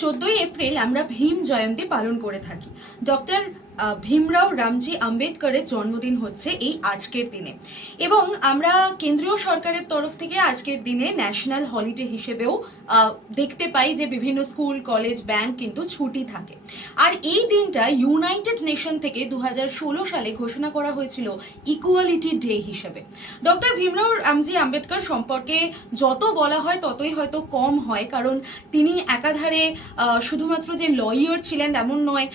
14ই April আমরা ভীম জয়ন্তী পালন করে থাকি। ডক্টর ভীমরাও রামজি আম্বেদকরের জন্মদিন হচ্ছে এই আজকের দিনে, এবং আমরা কেন্দ্রীয় সরকারের তরফ থেকে আজকের দিনে ন্যাশনাল হলিডে হিসেবেও দেখতে পাই যে বিভিন্ন স্কুল, কলেজ, ব্যাংক কিন্তু ছুটি থাকে। আর এই দিনটা ইউনাইটেড নেশন থেকে 2016 সালে ঘোষণা করা হয়েছিল ইকুয়ালিটি ডে হিসেবে। ডক্টর ভীমরাও রামজি আম্বেদকর সম্পর্কে যত বলা হয় ততই হয়তো কম হয়, কারণ তিনি একাধারে শুধুমাত্র যে লয়ার ছিলেন এমন নয়,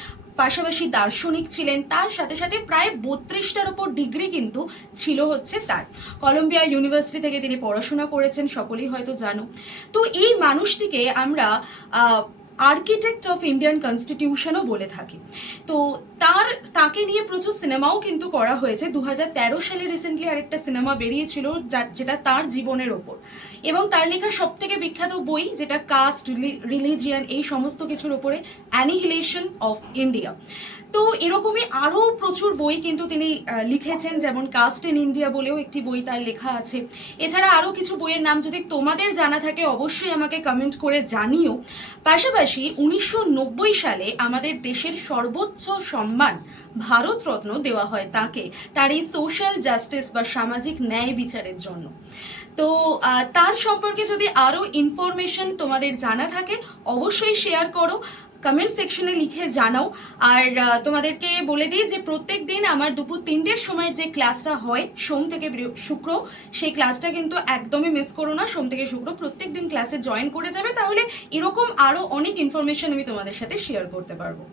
পাশাপাশি দার্শনিক ছিলেন, তার সাথে সাথে প্রায় 32টার ওপর ডিগ্রি কিন্তু ছিল হচ্ছে তার। কলম্বিয়া ইউনিভার্সিটি থেকে তিনি পড়াশোনা করেছেন, সকলেই হয়তো জানো। তো এই মানুষটিকে আমরা আর্কিটেক্ট অফ ইন্ডিয়ান কনস্টিটিউশনও বলে থাকি। তো তাকে নিয়ে প্রচুর সিনেমাও কিন্তু করা হয়েছে। 2013 সালে রিসেন্টলি আরেকটা সিনেমা বেরিয়েছিল যেটা তার জীবনের ওপর, এবং তার লেখা সব থেকে বিখ্যাত বই যেটা কাস্ট, রিলিজিয়ান, এই সমস্ত কিছুর ওপরে, অ্যানিহিলেশন অফ ইন্ডিয়া। তো এরকমই আরও প্রচুর বই কিন্তু তিনি লিখেছেন, যেমন কাস্ট ইন ইন্ডিয়া বলেও একটি বই তার লেখা আছে। এছাড়া আরও কিছু বইয়ের নাম যদি তোমাদের জানা থাকে অবশ্যই আমাকে কমেন্ট করে জানিও। পাশাপাশি 1990 সালে আমাদের দেশের সর্বোচ্চ সম্মান ভারতরত্ন দেওয়া হয় তাকে, তার এই সোশ্যাল জাস্টিস বা সামাজিক ন্যায় বিচারের জন্য। তো তার সম্পর্কে যদি আরও ইনফরমেশন তোমাদের জানা থাকে অবশ্যই শেয়ার করো, কমেন্ট সেকশনে লিখে জানাও। আর তোমাদেরকে বলে দিই যে প্রত্যেক দিন আমার দুপুর 3টের সময় যে ক্লাসটা হয় সোম থেকে শুক্র, সেই ক্লাসটা কিন্তু একদমই মিস করো না। সোম থেকে শুক্র প্রত্যেক দিন ক্লাসে জয়েন করে যাবে, তাহলে এরকম আরও অনেক ইনফরমেশন আমি তোমাদের সাথে শেয়ার করতে পারবো।